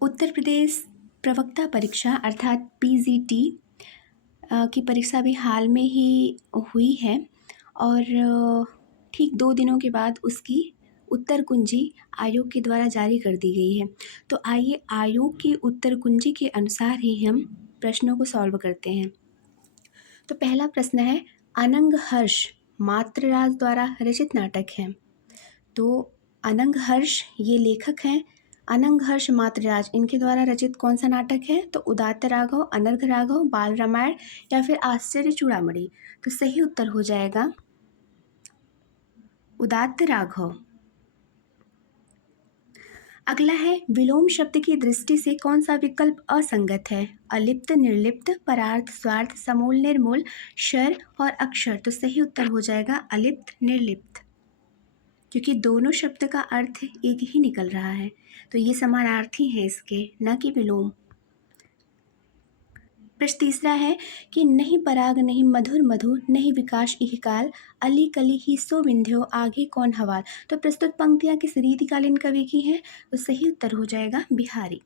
उत्तर प्रदेश प्रवक्ता परीक्षा अर्थात पीजीटी की परीक्षा भी हाल में ही हुई है और ठीक 2 दिनों के बाद उसकी उत्तर कुंजी आयोग के द्वारा जारी कर दी गई है। तो आइए आयोग की उत्तर कुंजी के अनुसार ही हम प्रश्नों को सॉल्व करते हैं। तो पहला प्रश्न है, अनंग हर्ष मात्रराज द्वारा रचित नाटक है। तो अनंग हर्ष ये लेखक हैं। अनंग हर्ष मात्रराज इनके द्वारा रचित कौन सा नाटक है? तो उदात्त राघव, अनर्घ राघव, बाल रामायण या फिर आश्चर्य चूड़ामणि। तो सही उत्तर हो जाएगा उदात्त राघव। अगला है, विलोम शब्द की दृष्टि से कौन सा विकल्प असंगत है? अलिप्त, निर्लिप्त, परार्थ, स्वार्थ, समूल, निर्मूल, शर और अक्षर। तो सही उत्तर हो जाएगा अलिप्त, निर्लिप्त, क्योंकि दोनों शब्द का अर्थ एक ही निकल रहा है। तो ये समानार्थी है इसके, न कि विलोम। प्रश्न तीसरा है कि नहीं पराग नहीं मधुर मधु नहीं विकास इहकाल अली कली ही सो विंध्यो आगे कौन हवाल। तो प्रस्तुत पंक्तियां किस रीतिकालीन कवि की हैं? तो सही उत्तर हो जाएगा बिहारी।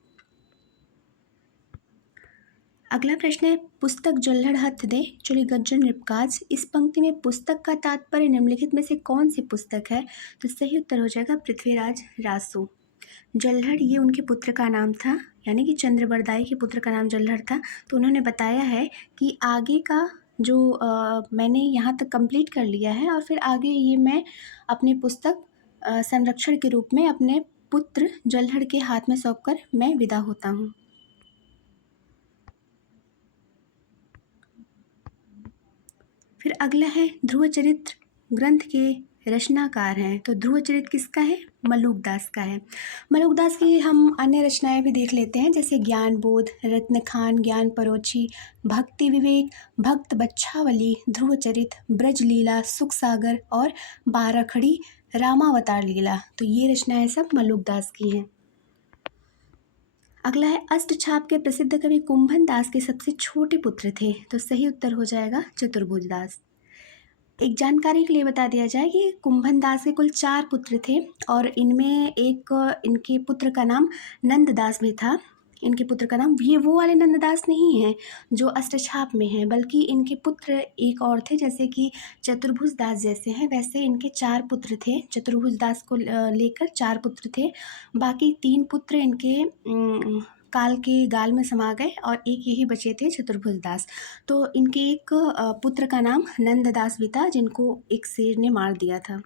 अगला प्रश्न है, पुस्तक जल्हड़ हथ दे चुली गज्जर निपकाज। इस पंक्ति में पुस्तक का तात्पर्य निम्नलिखित में से कौन सी पुस्तक है? तो सही उत्तर हो जाएगा पृथ्वीराज रासो। जल्हड़ ये उनके पुत्र का नाम था, यानी कि चंद्रबरदाई के पुत्र का नाम जल्हड़ था। तो उन्होंने बताया है कि आगे का जो मैंने यहाँ तक कंप्लीट कर लिया है और फिर आगे ये मैं अपनी पुस्तक संरक्षण के रूप में अपने पुत्र जल्हड़ के हाथ में सौंपकर मैं विदा होता हूँ। फिर अगला है, ध्रुव चरित्र ग्रंथ के रचनाकार हैं। तो ध्रुव चरित्र किसका है? मलुकदास का है। मलुकदास की हम अन्य रचनाएं भी देख लेते हैं, जैसे ज्ञान बोध, रत्नखान, ज्ञान परोछी, भक्ति विवेक, भक्त बच्छावली, ध्रुव चरित्र, ब्रज लीला, सुख सागर और बाराखड़ी, रामावतार लीला। तो ये रचनाएं सब मलुकदास की हैं। अगला है, अष्टछाप के प्रसिद्ध कवि कुंभन दास के सबसे छोटे पुत्र थे। तो सही उत्तर हो जाएगा चतुर्भुज दास। एक जानकारी के लिए बता दिया जाए कि कुंभन दास के कुल 4 पुत्र थे और इनमें एक इनके पुत्र का नाम नंददास भी था। इनके पुत्र का नाम ये वो वाले नंददास नहीं हैं जो अष्टछाप में हैं, बल्कि इनके पुत्र एक और थे, जैसे कि चतुर्भुज दास जैसे हैं वैसे इनके 4 पुत्र थे। चतुर्भुज दास को लेकर 4 पुत्र थे, बाकी 3 पुत्र इनके काल के गाल में समा गए और एक यही बचे थे चतुर्भुज दास। तो इनके एक पुत्र का नाम नंददास भी था, जिनको एक शेर ने मार दिया था।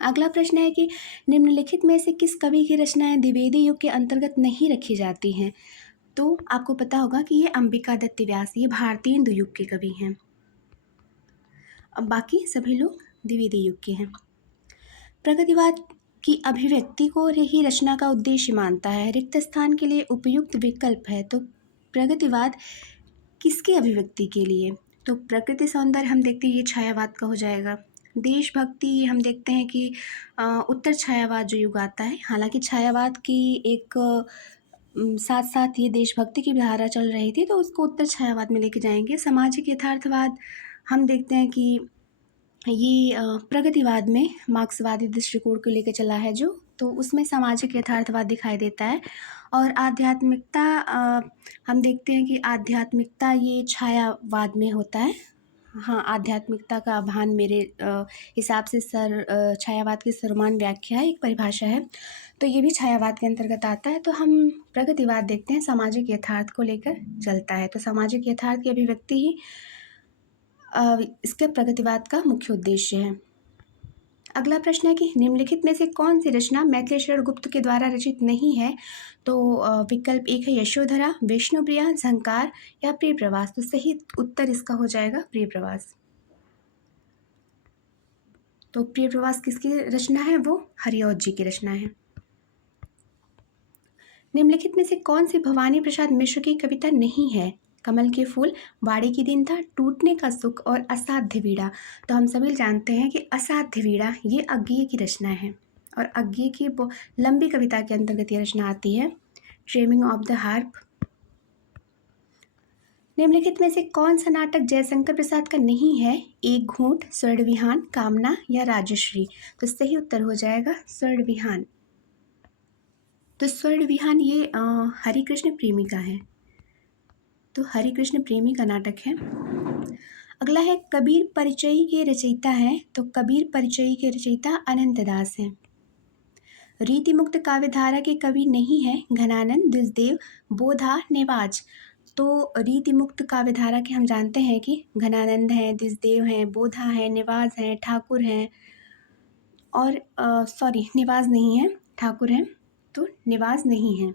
अगला प्रश्न है कि निम्नलिखित में से किस कवि की रचनाएं द्विवेदी युग के अंतर्गत नहीं रखी जाती हैं? तो आपको पता होगा कि ये अंबिका दत्त व्यास, ये भारतीय हिंदू युग के कवि हैं। अब बाकी सभी लोग द्विवेदी युग के हैं। प्रगतिवाद की अभिव्यक्ति को ही रचना का उद्देश्य मानता है, रिक्त स्थान के लिए उपयुक्त विकल्प है। तो प्रगतिवाद किसकी अभिव्यक्ति के लिए? तो प्रकृति सौंदर्य हम देखते हैं ये छायावाद का हो जाएगा। देशभक्ति हम देखते हैं कि उत्तर छायावाद जो युग आता है, हालांकि छायावाद की एक साथ साथ ये देशभक्ति की धारा चल रही थी, तो उसको उत्तर छायावाद में लेके जाएंगे। सामाजिक यथार्थवाद हम देखते हैं कि ये प्रगतिवाद में मार्क्सवादी दृष्टिकोण को लेकर चला है जो, तो उसमें सामाजिक यथार्थवाद दिखाई देता है। और आध्यात्मिकता हम देखते हैं कि आध्यात्मिकता ये छायावाद में होता है। हाँ, आध्यात्मिकता का आभान मेरे हिसाब से छायावाद की सर्वमान्य व्याख्या है, एक परिभाषा है, तो ये भी छायावाद के अंतर्गत आता है। तो हम प्रगतिवाद देखते हैं सामाजिक यथार्थ को लेकर चलता है, तो सामाजिक यथार्थ की अभिव्यक्ति ही इसके प्रगतिवाद का मुख्य उद्देश्य है। अगला प्रश्न है कि निम्नलिखित में से कौन सी रचना मैथिली शरण गुप्त के द्वारा रचित नहीं है? तो विकल्प एक है यशोधरा, विष्णुप्रिया, झंकार या प्रिय प्रवास। तो सही उत्तर इसका हो जाएगा प्रिय प्रवास। तो प्रिय प्रवास किसकी रचना है? वो हरिऔध जी की रचना है। निम्नलिखित में से कौन सी भवानी प्रसाद मिश्र की कविता नहीं है? कमल के फूल, वाड़े की दीनता, टूटने का सुख और असाध्य वीणा। तो हम सभी जानते हैं कि असाध्य वीणा ये अज्ञेय की रचना है और अज्ञेय की लंबी कविता के अंतर्गत ये रचना आती है, ड्रीमिंग ऑफ द हार्प। निम्नलिखित में से कौन सा नाटक जयशंकर प्रसाद का नहीं है? एक घूंट, स्वर्ण विहान, कामना या राजश्री। तो सही उत्तर हो जाएगा स्वर्ण विहान। तो स्वर्ण विहान ये हरिकृष्ण प्रेमी का है, तो हरिकृष्ण प्रेमी का नाटक है। अगला है कबीर परिचयी के रचयिता हैं, तो कबीर परिचयी के रचयिता अनंत दास हैं। रीति मुक्त काव्यधारा के कवि नहीं है घनानंद, द्विजदेव, बोधा, नेवाज। तो रीति मुक्त काव्यधारा के हम जानते हैं कि घनानंद हैं, द्विजदेव हैं, बोधा हैं, नेवाज हैं, ठाकुर हैं, और सॉरी नेवाज नहीं है, ठाकुर हैं, तो नेवाज नहीं है।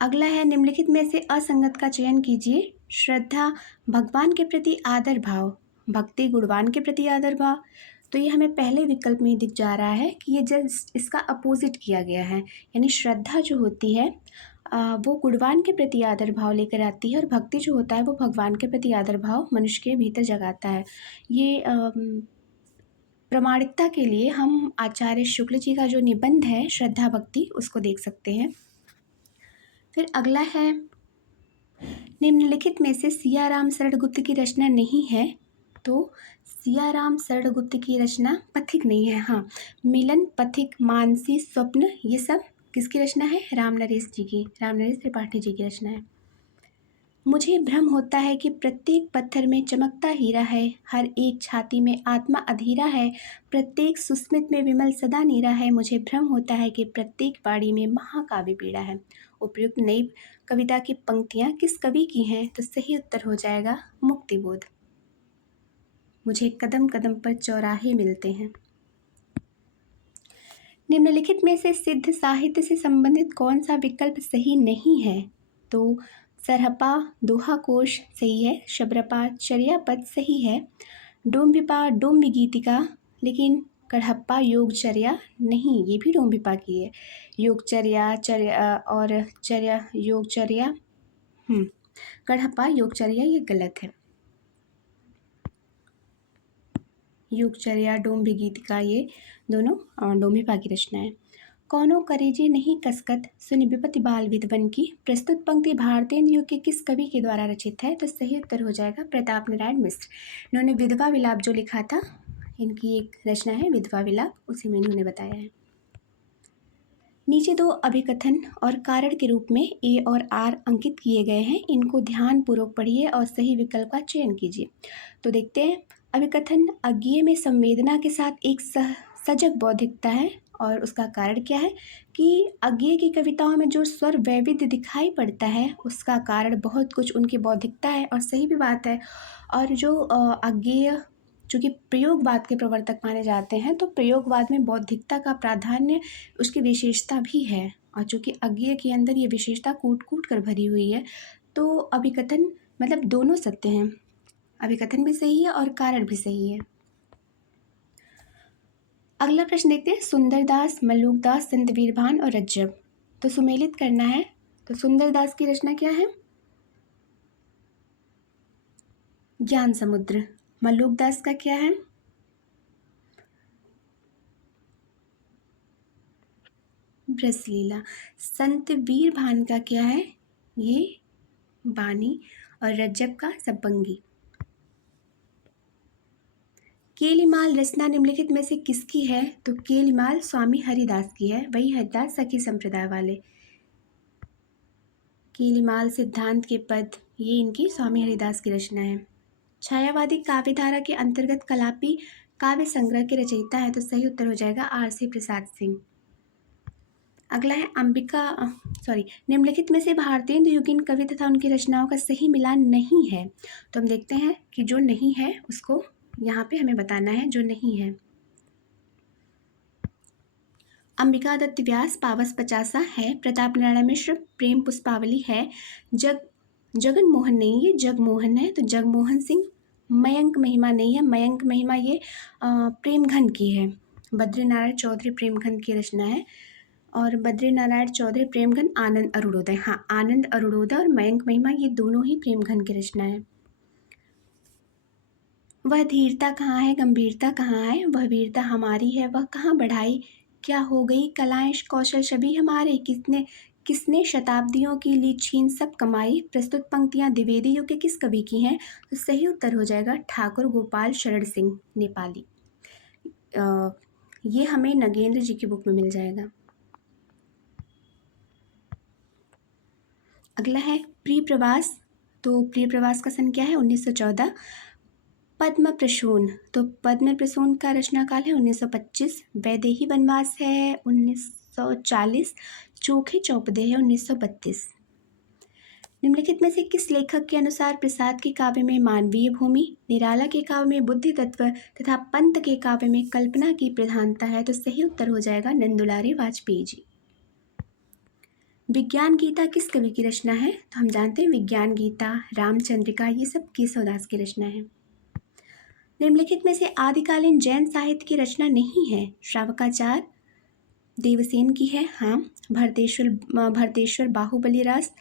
अगला है निम्नलिखित में से असंगत का चयन कीजिए। श्रद्धा भगवान के प्रति आदर भाव, भक्ति गुणवान के प्रति आदर भाव। तो ये हमें पहले विकल्प में ही दिख जा रहा है कि ये जस्ट इसका अपोजिट किया गया है, यानी श्रद्धा जो होती है वो गुणवान के प्रति आदर भाव लेकर आती है, और भक्ति जो होता है वो भगवान के प्रति आदर भाव मनुष्य के भीतर जगाता है। ये प्रामाणिकता के लिए हम आचार्य शुक्ल जी का जो निबंध है श्रद्धा भक्ति उसको देख सकते हैं। फिर अगला है निम्नलिखित में से सियाराम शरणगुप्त की रचना नहीं है, तो सियाराम शरणगुप्त की रचना पथिक नहीं है। हाँ, मिलन, पथिक, मानसी, स्वप्न, ये सब किसकी रचना है? रामनरेश जी की, रामनरेश त्रिपाठी जी की रचना है। मुझे भ्रम होता है कि प्रत्येक पत्थर में चमकता हीरा है, हर एक छाती में आत्मा अधीरा है, प्रत्येक सुस्मित में विमल सदा नीरा है। मुझे भ्रम होता है कि प्रत्येक वाणी में महाकाव्य पीड़ा है। उपयुक्त नई कविता की पंक्तियाँ किस कवि की हैं? तो सही उत्तर हो जाएगा मुक्तिबोध। मुझे कदम कदम पर चौराहे मिलते हैं। निम्नलिखित में से सिद्ध साहित्य से संबंधित कौन सा विकल्प सही नहीं है? तो सरहपा दोहा कोश सही है, शबरपा चर्यापद सही है, डोम्बिपा डोम्बी गीतिका, लेकिन कढ़प्पा योगचर्या नहीं, ये भी डोम्बिपा की है। योगचर्या और चर्या योगचर्या, कढ़प्पा योगचर्या ये गलत है। योगचर्या डोम्बी गीतिका ये दोनों डोम्बिपा की रचना है। कौनो करेजे नहीं कसकत सुनि विपति बाल विधवन की, प्रस्तुत पंक्ति भारतेंदु युग के किस कवि के द्वारा रचित है? तो सही उत्तर हो जाएगा प्रताप नारायण मिश्र। इन्होंने विधवा विलाप जो लिखा था, इनकी एक रचना है विधवा विलाप, उसी में इन्होंने बताया है। नीचे दो अभिकथन और कारण के रूप में ए और आर अंकित किए गए हैं, इनको ध्यानपूर्वक पढ़िए और सही विकल्प का चयन कीजिए। तो देखते हैं। अभिकथन, अज्ञेय में संवेदना के साथ एक सजग बौद्धिकता है, और उसका कारण क्या है कि अज्ञेय की कविताओं में जो स्वर वैविध्य दिखाई पड़ता है उसका कारण बहुत कुछ उनकी बौद्धिकता है, और सही भी बात है। और जो अज्ञेय चूँकि प्रयोगवाद के प्रवर्तक माने जाते हैं, तो प्रयोगवाद में बौद्धिकता का प्राधान्य उसकी विशेषता भी है, और चूँकि अज्ञेय के अंदर ये विशेषता कूट कूट कर भरी हुई है, तो अभिकथन मतलब दोनों सत्य हैं, अभिकथन भी सही है और कारण भी सही है। अगला प्रश्न देखते हैं। सुंदरदास, मल्लूकदास, संत वीरभान और रज्जब, तो सुमेलित करना है। तो सुंदरदास की रचना क्या है? ज्ञान समुद्र। मल्लूकदास का क्या है? ब्रसलीला। संत वीरभान का क्या है? ये बानी। और रज्जब का सबंगी। केलीमाल रचना निम्नलिखित में से किसकी है? तो केलीमाल स्वामी हरिदास की है, वही हरिदास सखी संप्रदाय वाले। केलीमाल, सिद्धांत के पद, ये इनकी स्वामी हरिदास की रचना है। छायावादी काव्यधारा के अंतर्गत कलापी काव्य संग्रह के रचयिता है, तो सही उत्तर हो जाएगा RC प्रसाद सिंह। अगला है निम्नलिखित में से भारतेंदु युगीन कवि तथा उनकी रचनाओं का सही मिलान नहीं है। तो हम देखते हैं कि जो नहीं है उसको यहाँ पे हमें बताना है जो नहीं है। अंबिका दत्त व्यास पावस पचासा है, प्रताप नारायण मिश्र प्रेम पुष्पावली है, जगन मोहन नहीं, ये जगमोहन है, तो जगमोहन सिंह। मयंक महिमा नहीं है, मयंक महिमा ये प्रेमघन की है, बद्रीनारायण चौधरी प्रेमघन की रचना है, और बद्रीनारायण चौधरी प्रेमघन आनंद अरुणोदय, हाँ आनंद अरुणोदय और मयंक महिमा ये दोनों ही प्रेमघन की रचना है। वह धीरता कहाँ है, गंभीरता कहाँ है, वह वीरता हमारी है, वह कहाँ बढ़ाई, क्या हो गई कलाएं कौशल सभी हमारे, किसने शताब्दियों की ली छीन सब कमाई। प्रस्तुत पंक्तियाँ द्विवेदी युग के किस कवि की हैं? तो सही उत्तर हो जाएगा ठाकुर गोपाल शरण सिंह नेपाली। ये हमें नगेंद्र जी की बुक में मिल जाएगा। अगला है प्रिय प्रवास। तो प्रिय प्रवास का सन क्या है? 1914। पद्म प्रसून, तो पद्म प्रसून का रचना काल है 1925। वैदेही वनवास है 1940। चोखे चौपदे है 1932। निम्नलिखित में से किस लेखक के अनुसार प्रसाद के काव्य में मानवीय भूमि, निराला के काव्य में बुद्धि तत्व तथा पंत के काव्य में कल्पना की प्रधानता है? तो सही उत्तर हो जाएगा नंदुलारी वाजपेयी जी। विज्ञान गीता किस कवि की रचना है? तो हम जानते हैं विज्ञान गीता, रामचंद्रिका, ये सब केशवदास की रचना है। निम्नलिखित में से आदिकालीन जैन साहित्य की रचना नहीं है? श्रावकाचार देवसेन की है, हाँ। भरतेश्वर बाहुबली रास,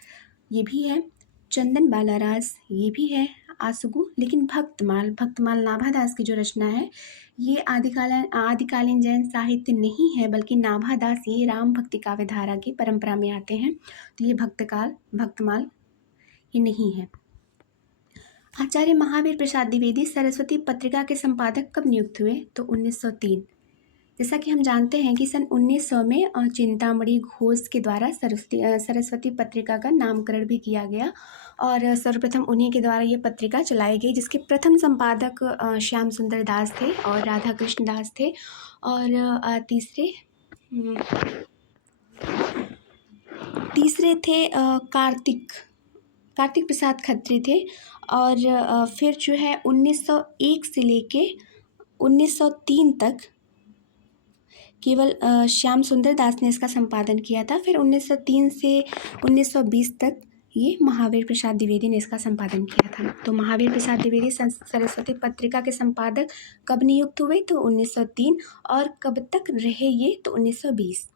ये भी है। चंदन बाला रास, ये भी है। आसुगु, लेकिन भक्तमाल नाभादास की जो रचना है ये आदिकालीन जैन साहित्य नहीं है, बल्कि नाभादास ये राम भक्ति काव्य धारा की परंपरा में आते हैं। तो ये भक्तमाल ये नहीं है। आचार्य महावीर प्रसाद द्विवेदी सरस्वती पत्रिका के संपादक कब नियुक्त हुए? तो 1903। जैसा कि हम जानते हैं कि सन 1900 में चिंतामणि घोष के द्वारा सरस्वती पत्रिका का नामकरण भी किया गया और सर्वप्रथम उन्हीं के द्वारा ये पत्रिका चलाई गई, जिसके प्रथम संपादक श्याम सुंदर दास थे और राधा कृष्ण दास थे और तीसरे थे कार्तिक प्रसाद खत्री थे। और फिर जो है 1901 से लेके 1903 तक केवल श्याम सुंदर दास ने इसका संपादन किया था। फिर 1903 से 1920 तक ये महावीर प्रसाद द्विवेदी ने इसका संपादन किया था। तो महावीर प्रसाद द्विवेदी सरस्वती पत्रिका के संपादक कब नियुक्त हुए? तो 1903। और कब तक रहे ये? तो 1920।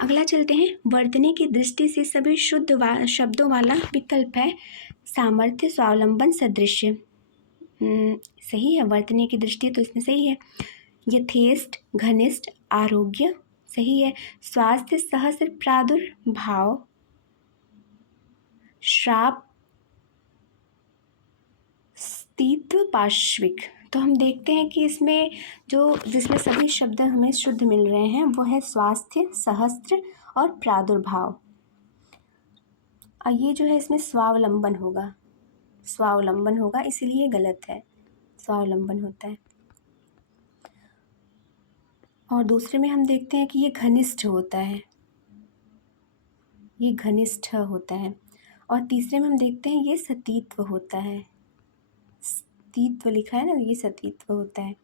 अगला चलते हैं। वर्तनी की दृष्टि से सभी शुद्ध शब्दों वाला विकल्प है सामर्थ्य, स्वावलंबन, सदृश्य। सही है, वर्तनी की दृष्टि तो इसमें सही है। यथेष्ट, घनिष्ठ, आरोग्य, सही है। स्वास्थ्य, सहस्र, प्रादुर्भाव, श्राप, स्थित्व, पार्श्विक। तो हम देखते हैं कि इसमें जिसमें सभी शब्द हमें शुद्ध मिल रहे हैं वो है स्वास्थ्य, सहस्त्र और प्रादुर्भाव। और ये जो है इसमें स्वावलंबन होगा, इसीलिए गलत है, स्वावलंबन होता है। और दूसरे में हम देखते हैं कि ये घनिष्ठ होता है, और तीसरे में हम देखते हैं ये सतीत्व होता है। सतीत्व लिखा है ना, ये सतीत्व होता है।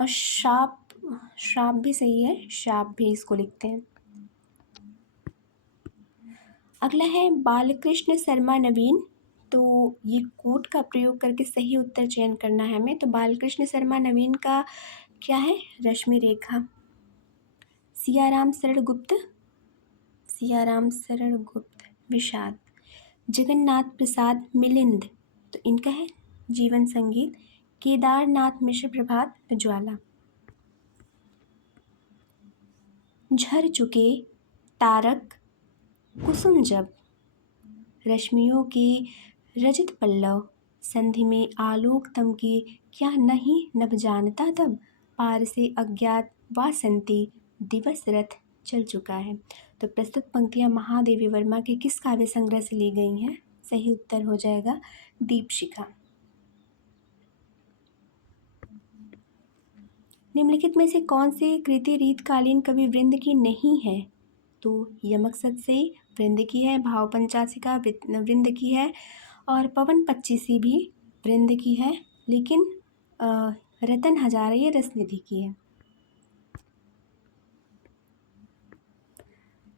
और श्राप भी सही है, श्राप भी इसको लिखते हैं। अगला है बालकृष्ण शर्मा नवीन। तो ये कोट का प्रयोग करके सही उत्तर चयन करना है हमें। तो बालकृष्ण शर्मा नवीन का क्या है? रश्मि रेखा। सियाराम शरण गुप्त विषाद। जगन्नाथ प्रसाद मिलिंद, तो इनका है जीवन संगीत। केदारनाथ मिश्र प्रभात ज्वाला। झर चुके तारक कुसुम जब, रश्मियों के रजत पल्लव, संधि में आलोक तम की क्या नहीं नभ जानता तब, पार से अज्ञात वासंती दिवस रथ चल चुका है। तो प्रस्तुत पंक्तियां महादेवी वर्मा के किस काव्य संग्रह से ली गई हैं? सही उत्तर हो जाएगा दीपशिखा। निम्नलिखित में से कौन सी कृति रीतकालीन कवि वृंद की नहीं है? तो यमक सतसई वृंद की है, भाव पंचासिका वृंद की है और पवन पच्चीसी भी वृंद की है, लेकिन रतन हजारे ये रसनिधि की है।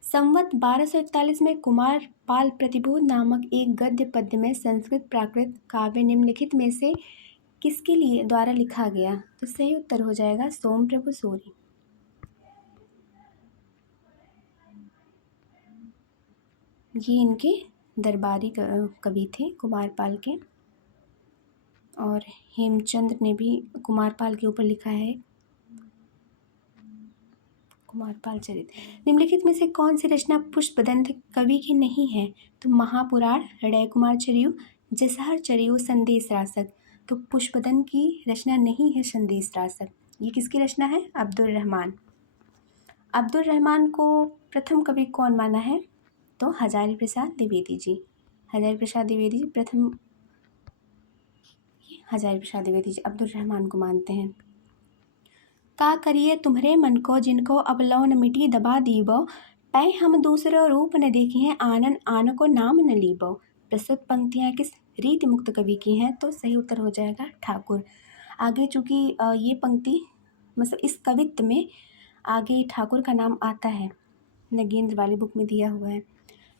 संवत 1241 में कुमार पाल प्रतिबोध नामक एक गद्य पद्य में संस्कृत प्राकृत काव्य निम्नलिखित में से किसके लिए द्वारा लिखा गया? तो सही उत्तर हो जाएगा सोम प्रभु सूरी। ये इनके दरबारी कवि थे कुमारपाल के, और हेमचंद्र ने भी कुमारपाल के ऊपर लिखा है कुमारपाल चरित। निम्नलिखित में से कौन सी रचना पुष्पदंत कवि की नहीं है? तो महापुराण, रड़य कुमार चरियु, जसहर चरियु, संदेश रासक। तो पुष्पदंत की रचना नहीं है संदेश रासक। ये किसकी रचना है? अब्दुल रहमान। अब्दुल रहमान को प्रथम कवि कौन माना है? तो हजारी प्रसाद द्विवेदी जी। हजारी प्रसाद द्विवेदी जी प्रथम, हजारी प्रसाद द्विवेदी जी अब्दुल रहमान को मानते हैं। का करिए तुम्हारे मन को जिनको अब लौ न मिटी दबा दीबो, पै हम दूसरो रूप न देखी हैं आनन आन को नाम न लीबो। प्रस्तुत पंक्तियाँ किस रीति मुक्त कवि की हैं? तो सही उत्तर हो जाएगा ठाकुर। आगे चूँकि ये पंक्ति मतलब इस कवित्व में आगे ठाकुर का नाम आता है, नगेंद्र वाली बुक में दिया हुआ है।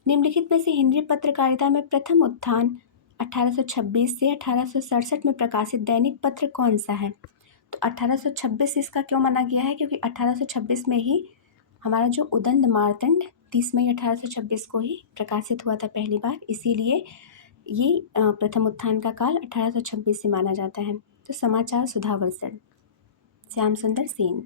निम्नलिखित में से हिंदी पत्रकारिता में प्रथम उत्थान 1826 से 1867 में प्रकाशित दैनिक पत्र कौन सा है? तो 1826 इसका क्यों माना गया है? क्योंकि 1826 में ही हमारा जो उदंड मार्तंड 30 मई 1826 को ही प्रकाशित हुआ था पहली बार, इसीलिए ये प्रथम उत्थान का काल 1826 से माना जाता है। तो समाचार सुधावर्षण, श्याम सुंदर सेन।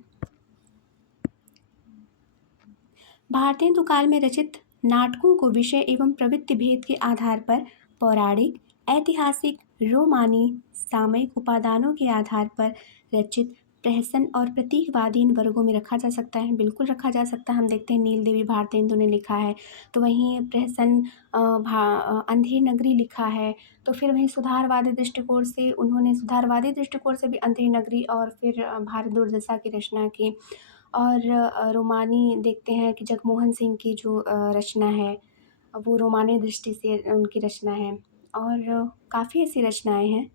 भारतेंदु काल में रचित नाटकों को विषय एवं प्रवृत्ति भेद के आधार पर पौराणिक, ऐतिहासिक, रोमानी, सामयिक उपादानों के आधार पर रचित, प्रहसन और प्रतीकवादी इन वर्गों में रखा जा सकता है। बिल्कुल रखा जा सकता है। हम देखते हैं नील देवी भारतेंदु ने लिखा है, तो वहीं प्रहसन अंधेर नगरी लिखा है, तो फिर वहीं सुधारवादी सुधारवादी दृष्टिकोण से भी अंधेर नगरी और फिर भारत दुर्दशा की रचना की। और रोमानी देखते हैं कि जगमोहन सिंह की जो रचना है वो रोमानी दृष्टि से उनकी रचना है। और काफ़ी ऐसी रचनाएं हैं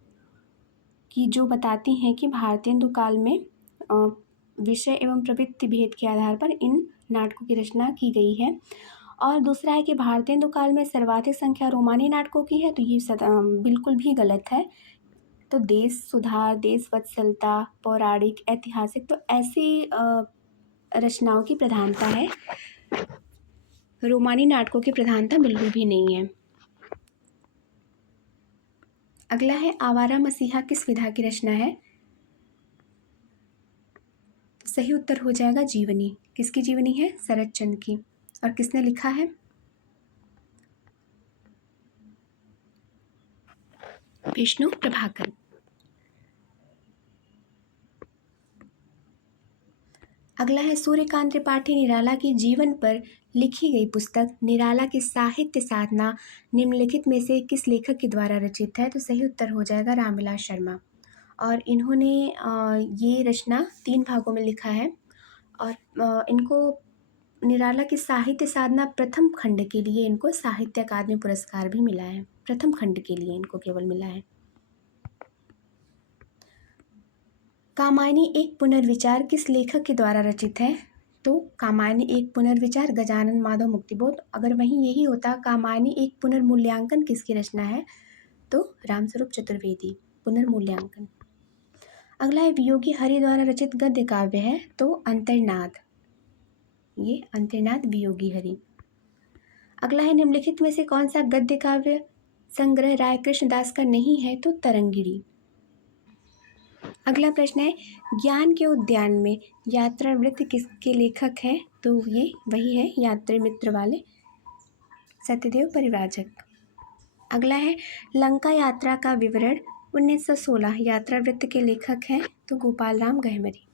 कि जो बताती हैं कि भारतेंदु काल में विषय एवं प्रवृत्ति भेद के आधार पर इन नाटकों की रचना की गई है। और दूसरा है कि भारतेंदु काल में सर्वाधिक संख्या रोमानी नाटकों की है, तो ये बिल्कुल भी गलत है। तो देश सुधार, देश वत्सलता, पौराणिक, ऐतिहासिक, तो ऐसी रचनाओं की प्रधानता है, रोमानी नाटकों की प्रधानता बिल्कुल भी नहीं है। अगला है आवारा मसीहा किस विधा की रचना है? सही उत्तर हो जाएगा जीवनी। किसकी जीवनी है? शरद चंद्र की। और किसने लिखा है? विष्णु प्रभाकर। अगला है सूर्यकांत त्रिपाठी निराला की जीवन पर लिखी गई पुस्तक निराला की साहित्य साधना निम्नलिखित में से किस लेखक के द्वारा रचित है? तो सही उत्तर हो जाएगा रामविलास शर्मा। और इन्होंने ये रचना 3 भागों में लिखा है। और इनको निराला की साहित्य साधना प्रथम खंड के लिए इनको साहित्य अकादमी पुरस्कार भी मिला है। प्रथम खंड के लिए इनको केवल मिला है। कामायनी एक पुनर्विचार किस लेखक के द्वारा रचित है? तो कामायनी एक पुनर्विचार गजानन माधव मुक्तिबोध। अगर वहीं यही होता कामायनी एक पुनर्मूल्यांकन किसकी रचना है? तो रामस्वरूप चतुर्वेदी। पुनर्मूल्यांकन। अगला है वियोगी हरि द्वारा रचित गद्य काव्य है, तो अंतर्नाद। ये अंतर्नाद वियोगी हरि। अगला है निम्नलिखित में से कौन सा गद्य काव्य संग्रह राय कृष्णदास का नहीं है? तो तरंगिणी। अगला प्रश्न है ज्ञान के उद्यान में यात्रा वृत्त किसके लेखक हैं? तो ये वही है यात्री मित्र वाले सत्यदेव परिव्राजक। अगला है लंका यात्रा का विवरण 1916 यात्रा वृत्त के लेखक हैं, तो गोपाल राम गहमरी।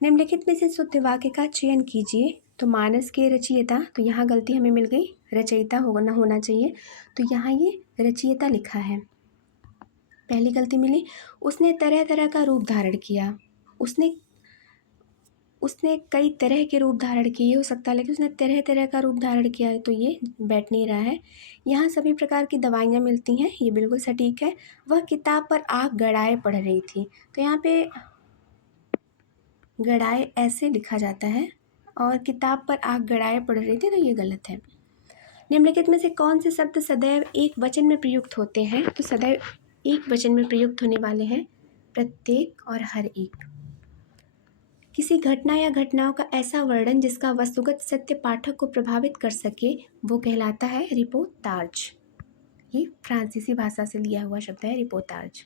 निम्नलिखित में से शुद्ध वाक्य का चयन कीजिए। तो मानस के रचयिता, तो यहाँ गलती हमें मिल गई, रचयिता होना चाहिए, तो यहाँ ये रचयिता लिखा है, पहली गलती मिली। उसने तरह तरह का रूप धारण किया। उसने कई तरह के रूप धारण किए हो सकता है, लेकिन उसने तरह तरह का रूप धारण किया है, तो ये बैठ नहीं रहा है। यहाँ सभी प्रकार की दवाइयाँ मिलती हैं, ये बिल्कुल सटीक है। वह किताब पर आँख गड़ाए पढ़ रही थी, तो यहाँ पे गड़ाए ऐसे लिखा जाता है और किताब पर आँख गड़ाए पढ़ रही थी, तो ये गलत है। निम्नलिखित में से कौन से शब्द सदैव एक वचन में प्रयुक्त होते हैं? तो सदैव एक वचन में प्रयुक्त होने वाले हैं प्रत्येक और हर एक। किसी घटना या घटनाओं का ऐसा वर्णन जिसका वस्तुगत सत्य पाठक को प्रभावित कर सके, वो कहलाता है रिपोर्टाज। ये फ्रांसीसी भाषा से लिया हुआ शब्द है रिपोर्टाज।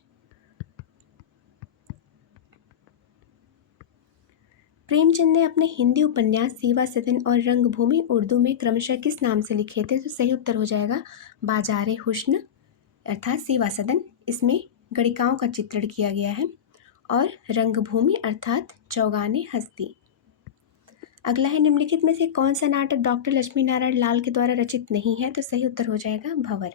प्रेमचंद ने अपने हिंदी उपन्यास सेवा सदन और रंगभूमि उर्दू में क्रमशः किस नाम से लिखे थे? तो सही उत्तर हो जाएगा बाजारे हुस्न अर्थात सेवा सदन, इसमें गणिकाओं का चित्रण किया गया है, और रंगभूमि अर्थात चौगाने हस्ती। अगला है निम्नलिखित में से कौन सा नाटक डॉक्टर लक्ष्मी नारायण लाल के द्वारा रचित नहीं है? तो सही उत्तर हो जाएगा भंवर।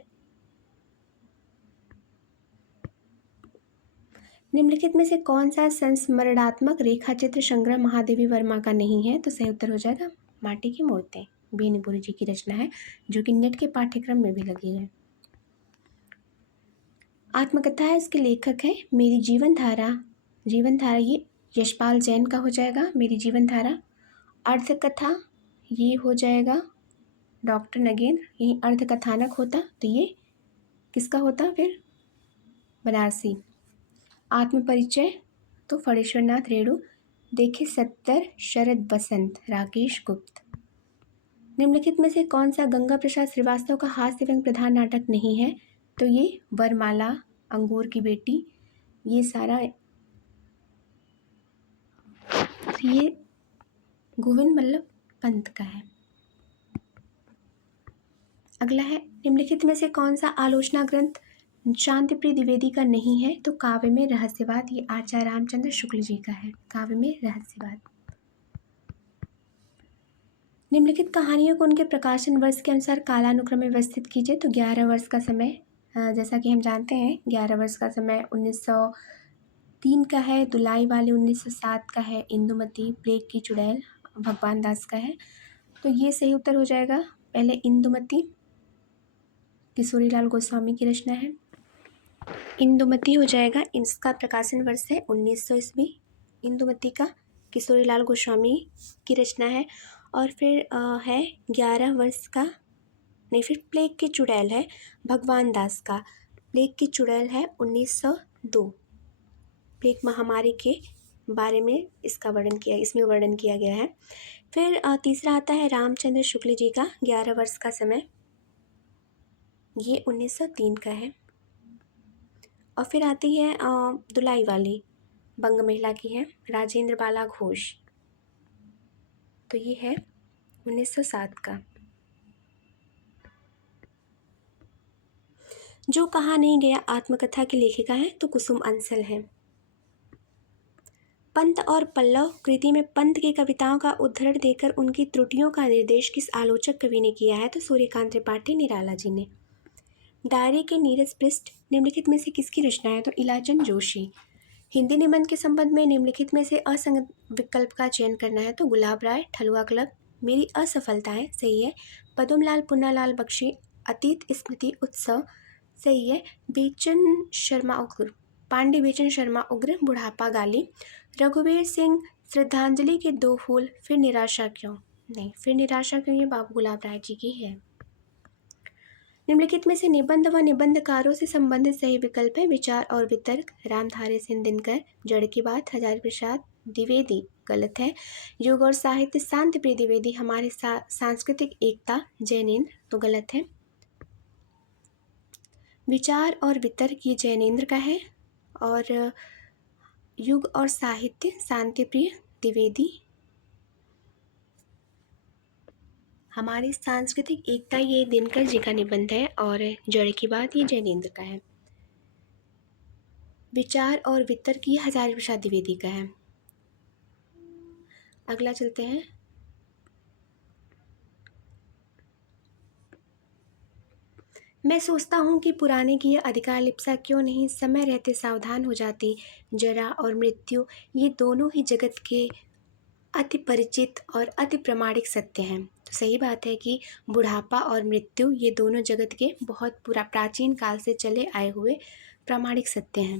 निम्नलिखित में से कौन सा संस्मरणात्मक रेखा चित्र संग्रह महादेवी वर्मा का नहीं है? तो सही उत्तर हो जाएगा माटी की मूर्तें। बेनीपुरी जी की रचना है, जो कि नेट के पाठ्यक्रम में भी लगी है। आत्मकथा है, इसके लेखक है मेरी जीवन धारा। जीवन धारा ये यशपाल जैन का हो जाएगा, मेरी जीवन धारा। अर्धकथा ये हो जाएगा डॉक्टर नगेंद्र। यही अर्धकथानक होता तो ये किसका होता फिर? बनारसी। आत्मपरिचय तो फणेश्वर नाथ रेणु। देखे 70 शरद बसंत राकेश गुप्त। निम्नलिखित में से कौन सा गंगा प्रसाद श्रीवास्तव का हास्य व्यंग प्रधान नाटक नहीं है? तो ये वरमाला, अंगूर की बेटी, ये सारा ये गोविंद बल्लभ पंत का है। अगला है निम्नलिखित में से कौन सा आलोचना ग्रंथ शांतिप्रिय द्विवेदी का नहीं है? तो काव्य में रहस्यवाद, ये आचार्य रामचंद्र शुक्ल जी का है, काव्य में रहस्यवाद। निम्नलिखित कहानियों को उनके प्रकाशन वर्ष के अनुसार कालानुक्रम में व्यवस्थित कीजिए। तो 11 वर्ष का समय, जैसा कि हम जानते हैं 11 वर्ष का समय 1903 का है, दुलाई वाले 1907 का है, इंदुमती, प्लेग की चुड़ैल भगवान दास का है। तो ये सही उत्तर हो जाएगा। पहले इंदुमती किशोरीलाल गोस्वामी की रचना है, इंदुमती हो जाएगा। इसका प्रकाशन वर्ष है 1900 ईस्वी, इंदुमती का किशोरीलाल गोस्वामी की रचना है। और फिर है 11 वर्ष का, नहीं फिर प्लेग की चुड़ैल है भगवान दास का। प्लेग की चुड़ैल है 1902। प्लेग महामारी के बारे में इसका इसमें वर्णन किया गया है। फिर तीसरा आता है रामचंद्र शुक्ल जी का 11 वर्ष का समय, ये 1903 का है। और फिर आती है दुलाई वाली बंग महिला की है, राजेंद्र बाला घोष, तो ये है 1907 का। जो कहा नहीं गया आत्मकथा की लेखिका है? तो कुसुम अंसल है। पंत और पल्लव कृति में पंत की कविताओं का उद्धरण देकर उनकी त्रुटियों का निर्देश किस आलोचक कवि ने किया है? तो सूर्यकांत त्रिपाठी निराला जी ने। डायरी के नीरज पृष्ठ निम्नलिखित में से किसकी रचना है? तो इलाचंद जोशी। हिंदी निबंध के संबंध में निम्नलिखित में से असंगत विकल्प का चयन करना है। तो गुलाब राय, ठलुआ क्लब, मेरी असफलताएं, सही है। पद्मलाल पुन्नालाल बख्शी, अतीत स्मृति उत्सव, सही है। बेचन शर्मा उग्र, पांडे बेचन शर्मा उग्र, बुढ़ापा गाली। रघुवीर सिंह, श्रद्धांजलि के 2 फूल, फिर निराशा क्यों, नहीं फिर निराशा क्यों ये बाबू गुलाब राय जी की है। निम्नलिखित में से निबंध व निबंधकारों से संबंधित सही विकल्प है। विचार और वितर्क रामधारी सिंह दिनकर, जड़ की बात हजारी प्रसाद द्विवेदी, गलत है। युग और साहित्य शांतिप्रिय द्विवेदी, हमारे सांस्कृतिक एकता जैनेन्द्र, तो गलत है। विचार और वितर्क ये जैनेन्द्र का है, और युग और साहित्य शांतिप्रिय द्विवेदी, हमारी सांस्कृतिक एकता ये दिनकर जी का निबंध है, और जड़ की बात ये जैनेन्द्र का है। विचार और वितर्क ये हजारी प्रसाद द्विवेदी का है। अगला चलते हैं। मैं सोचता हूँ कि पुराने की यह अधिकार लिप्सा क्यों नहीं समय रहते सावधान हो जाती। जरा और मृत्यु ये दोनों ही जगत के अति परिचित और अति प्रामाणिक सत्य हैं। तो सही बात है कि बुढ़ापा और मृत्यु ये दोनों जगत के बहुत प्राचीन काल से चले आए हुए प्रामाणिक सत्य हैं।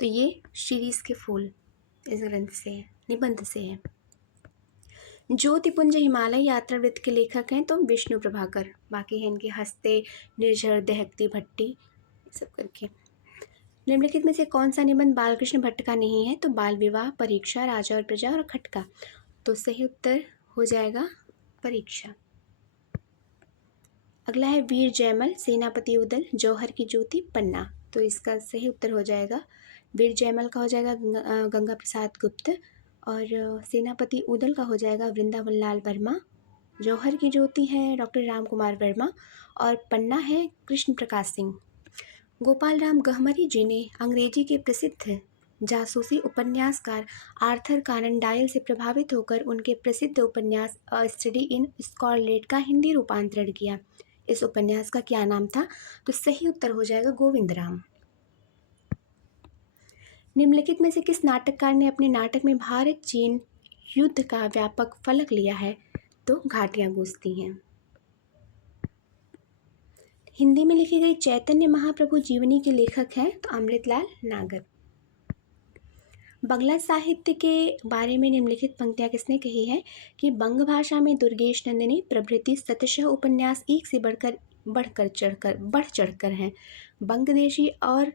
तो ये शीरीष के फूल इस ग्रंथ से है, निबंध से है। ज्योतिपुंज हिमालय यात्रा वृत्त के लेखक हैं? तो विष्णु प्रभाकर, बाकी है इनके हस्ते, निर्झर, दहकती भट्टी, सब करके। निम्नलिखित में से कौन सा निबंध बालकृष्ण भट्ट का नहीं है? तो बाल विवाह, परीक्षा, राजा और प्रजा और खटका, तो सही उत्तर हो जाएगा परीक्षा। अगला है वीर जयमल, सेनापति उदल, जौहर की ज्योति, पन्ना, तो इसका सही उत्तर हो जाएगा वीर जयमल का हो जाएगा गंगा प्रसाद गुप्त, और सेनापति उदल का हो जाएगा वृंदावन लाल वर्मा। जौहर की ज्योति है डॉक्टर राम कुमार वर्मा, और पन्ना है कृष्ण प्रकाश सिंह। गोपाल राम गहमरी जी ने अंग्रेजी के प्रसिद्ध जासूसी उपन्यासकार आर्थर कॉनन डॉयल से प्रभावित होकर उनके प्रसिद्ध उपन्यास अ स्टडी इन स्कारलेट का हिंदी रूपांतरण किया। इस उपन्यास का क्या नाम था? तो सही उत्तर हो जाएगा गोविंद राम। निम्नलिखित में से किस नाटककार ने अपने नाटक में भारत चीन युद्ध का व्यापक फलक लिया है? तो घाटियां गूंजती हैं। हिंदी में लिखी गई चैतन्य महाप्रभु जीवनी के लेखक हैं? तो अमृतलाल नागर। बंगला साहित्य के बारे में निम्नलिखित पंक्तियाँ किसने कही है कि बंग भाषा में दुर्गेश नंदिनी प्रभृति शतशः उपन्यास एक से बढ़ चढ़कर हैं। बंगदेशी और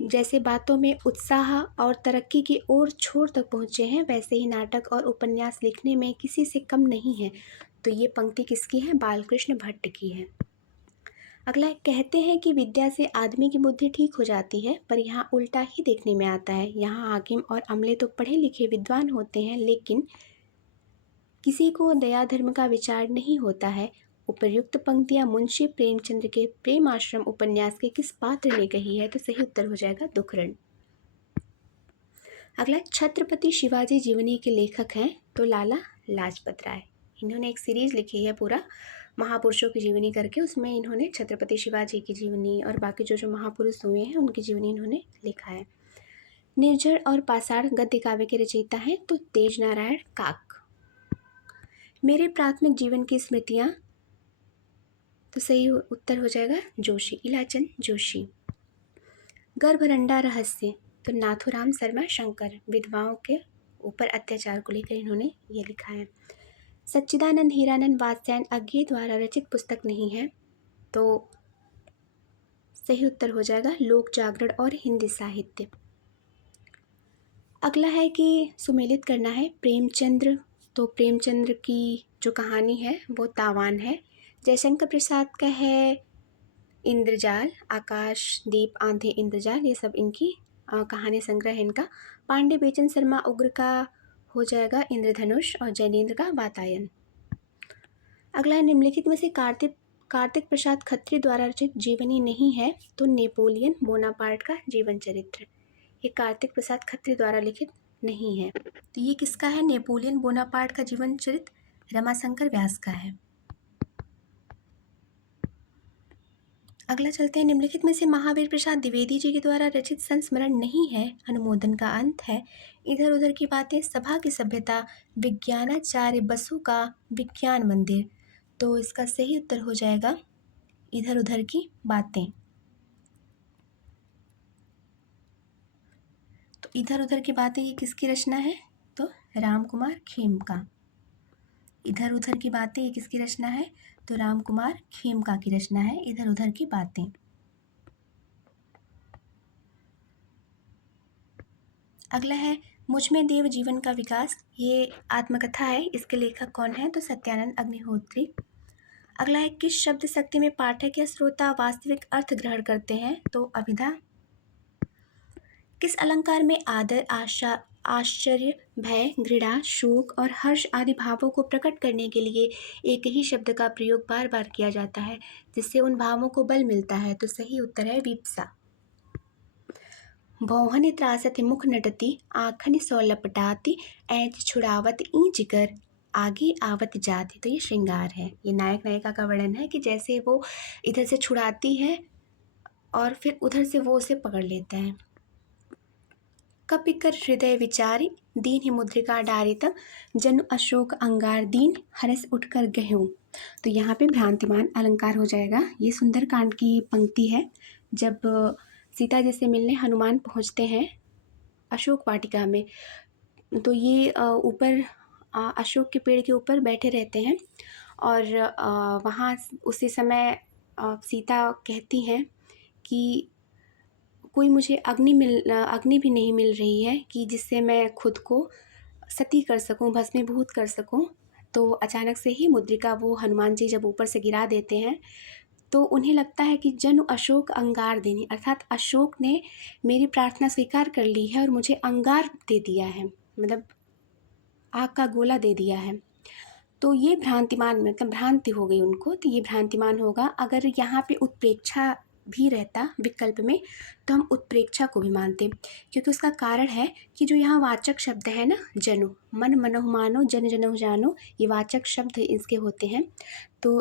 जैसे बातों में उत्साह और तरक्की की ओर छोर तक पहुँचे हैं, वैसे ही नाटक और उपन्यास लिखने में किसी से कम नहीं है। तो ये पंक्ति किसकी है? बालकृष्ण भट्ट की है। अगला कहते हैं कि विद्या से आदमी की बुद्धि ठीक हो जाती है, पर यहाँ उल्टा ही देखने में आता है। यहाँ हाकिम और अमले तो पढ़े लिखे विद्वान होते हैं, लेकिन किसी को दया धर्म का विचार नहीं होता है। उपर्युक्त पंक्तियाँ मुंशी प्रेमचंद्र के प्रेम आश्रम उपन्यास के किस पात्र ने कही है? तो सही उत्तर हो जाएगा दुखरण। अगला छत्रपति शिवाजी जीवनी के लेखक हैं? तो लाला लाजपत राय। इन्होंने एक सीरीज लिखी है पूरा महापुरुषों की जीवनी करके, उसमें इन्होंने छत्रपति शिवाजी की जीवनी और बाकी जो महापुरुष हुए हैं उनकी जीवनी इन्होंने लिखा है। निर्जर और पाषाण गद्य काव्य के रचयिता हैं? तो तेज नारायण काक। मेरे प्राथमिक जीवन की स्मृतियाँ? तो सही उत्तर हो जाएगा जोशी, इलाचंद जोशी। गर्भरंडा रहस्य? तो नाथुराम शर्मा शंकर। विधवाओं के ऊपर अत्याचार को लेकर इन्होंने ये लिखा है। सच्चिदानंद हीरानंद वात्स्यायन अज्ञे द्वारा रचित पुस्तक नहीं है, तो सही उत्तर हो जाएगा लोक जागरण और हिंदी साहित्य। अगला है कि सुमेलित करना है प्रेमचंद्र। तो प्रेमचंद्र की जो कहानी है वो तावान है। जयशंकर प्रसाद का है इंद्रजाल, आकाश दीप आंधे इंद्रजाल, ये सब इनकी कहानी संग्रह है इनका। पांडे बेचन शर्मा उग्र का हो जाएगा इंद्रधनुष और जैनेन्द्र का वातायन। अगला है निम्नलिखित में से कार्तिक प्रसाद खत्री द्वारा रचित जीवनी नहीं है? तो नेपोलियन बोनापार्ट का जीवन चरित्र। ये कार्तिक प्रसाद खत्री द्वारा लिखित नहीं है। तो ये किसका है? नेपोलियन बोनापार्ट का जीवन चरित्र रमाशंकर व्यास का है। अगला चलते हैं, निम्नलिखित में से महावीर प्रसाद द्विवेदी जी के द्वारा रचित संस्मरण नहीं है, अनुमोदन का अंत है, इधर उधर की बातें, सभा की सभ्यता, विज्ञानाचार्य बसु का विज्ञान मंदिर। तो इसका सही उत्तर हो जाएगा इधर उधर की बातें। तो इधर उधर की बातें ये किसकी रचना है? तो राम कुमार खेमका। इधर उधर की बातें ये किसकी रचना है? तो राम कुमार खेमका की रचना है इधर उधर की बातें। अगला है मुझ में देव जीवन का विकास। ये आत्मकथा है, इसके लेखक कौन है? तो सत्यानंद अग्निहोत्री। अगला है किस शब्द शक्ति में पाठक या श्रोता वास्तविक अर्थ ग्रहण करते हैं? तो अभिधा। किस अलंकार में आदर, आशा, आश्चर्य, भय, घृणा, शोक और हर्ष आदि भावों को प्रकट करने के लिए एक ही शब्द का प्रयोग बार बार किया जाता है, जिससे उन भावों को बल मिलता है? तो सही उत्तर है विप्सा। भौहनि त्रासति मुख नटती, आँखनि सौ लपटाती, ऐंच छुड़ावत ईंच कर, आगे आवत जाती। तो ये श्रृंगार है। ये नायक नायिका का वर्णन है कि जैसे वो इधर से छुड़ाती है और फिर उधर से वो उसे पकड़ लेता है। कपिकर हृदय विचारी, दीन ही मुद्रिका डारितम, जनु अशोक अंगार दीन, हरस उठकर गहूँ। तो यहाँ पे भ्रांतिमान अलंकार हो जाएगा। ये सुंदरकांड की पंक्ति है। जब सीता जी से मिलने हनुमान पहुँचते हैं अशोक वाटिका में, तो ये ऊपर अशोक के पेड़ के ऊपर बैठे रहते हैं और वहाँ उसी समय सीता कहती हैं कि कोई मुझे अग्नि भी नहीं मिल रही है कि जिससे मैं खुद को सती कर सकूं, भस्मीभूत कर सकूं। तो अचानक से ही मुद्रिका वो हनुमान जी जब ऊपर से गिरा देते हैं तो उन्हें लगता है कि जनु अशोक अंगार देनी, अर्थात अशोक ने मेरी प्रार्थना स्वीकार कर ली है और मुझे अंगार दे दिया है, मतलब आग का गोला दे दिया है। तो ये भ्रांतिमान, मतलब भ्रांति हो गई उनको, तो ये भ्रांतिमान होगा। अगर यहाँ पे उत्प्रेक्षा भी रहता विकल्प में तो हम उत्प्रेक्षा को भी मानते, क्योंकि उसका कारण है कि जो यहाँ वाचक शब्द है ना, जनु, मन मनहु मानो, जन जनहु जानो, ये वाचक शब्द इसके होते हैं तो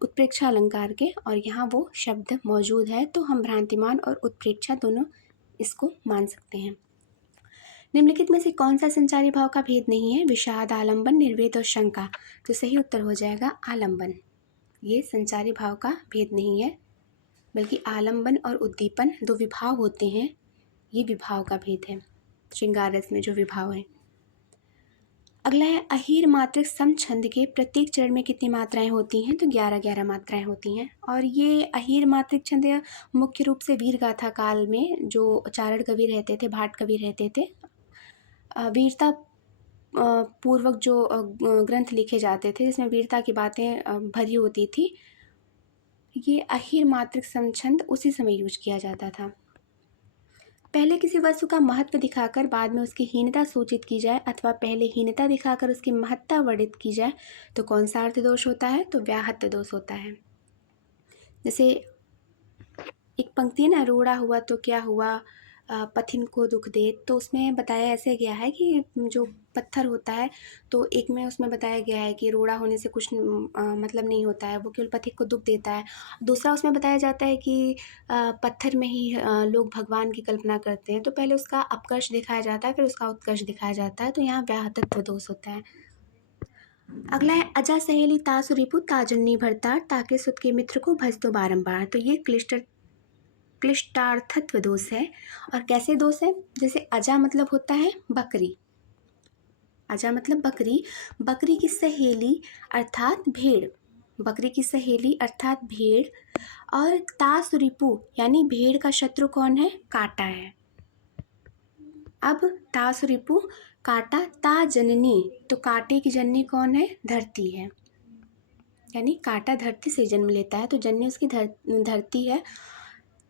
उत्प्रेक्षा अलंकार के, और यहाँ वो शब्द मौजूद है तो हम भ्रांतिमान और उत्प्रेक्षा दोनों इसको मान सकते हैं। निम्नलिखित में से कौन सा संचारी भाव का भेद नहीं है? विषाद, आलंबन, निर्वेद और शंका। तो सही उत्तर हो जाएगा आलंबन। ये संचारी भाव का भेद नहीं है, बल्कि आलंबन और उद्दीपन दो विभाव होते हैं, ये विभाव का भेद है, श्रृंगार रस में जो विभाव है। अगला है अहीर मात्रिक समछंद के प्रत्येक चरण में कितनी मात्राएं होती हैं? तो 11 मात्राएं होती हैं। और ये अहीर मात्रिक छंद मुख्य रूप से वीर गाथा काल में जो चारण कवि रहते थे, भाट कवि रहते थे, वीरता पूर्वक जो ग्रंथ लिखे जाते थे जिसमें वीरता की बातें भरी होती थी, ये अहीर मात्रिक समछंद उसी समय यूज किया जाता था। पहले किसी वस्तु का महत्व दिखाकर बाद में उसकी हीनता सूचित की जाए अथवा पहले हीनता दिखाकर उसकी महत्ता वर्णित की जाए तो कौन सा अर्थ दोष होता है? तो व्याहत दोष होता है। जैसे एक पंक्ति है ना, रोड़ा हुआ तो क्या हुआ, पथिन को दुख दे, तो उसमें बताया ऐसे गया है कि जो पत्थर होता है तो एक में उसमें बताया गया है कि रोड़ा होने से कुछ मतलब नहीं होता है, वो केवल पथिक को दुख देता है। दूसरा उसमें बताया जाता है कि पत्थर में ही लोग भगवान की कल्पना करते हैं, तो पहले उसका अपकर्ष दिखाया जाता है फिर उसका उत्कर्ष दिखाया जाता है, तो यहाँ व्याहतत्व दोष होता है। अगला है अजा सहेली तासु रिपु ताजन्नी भरतार, ताके सुत के मित्र को भज तो बारंबार। तो ये क्लिष्टार्थत्व दोष है। और कैसे दोष है? जैसे अजा मतलब होता है बकरी, अजा मतलब बकरी, बकरी की सहेली अर्थात भेड़, बकरी की सहेली अर्थात भेड़, और तासुरिपु यानी भेड़ का शत्रु कौन है? काटा है। अब तासुरिपु काटा, ता जननी, तो काटे की जननी कौन है? धरती है, यानी काटा धरती से जन्म लेता है तो जननी उसकी धरती है।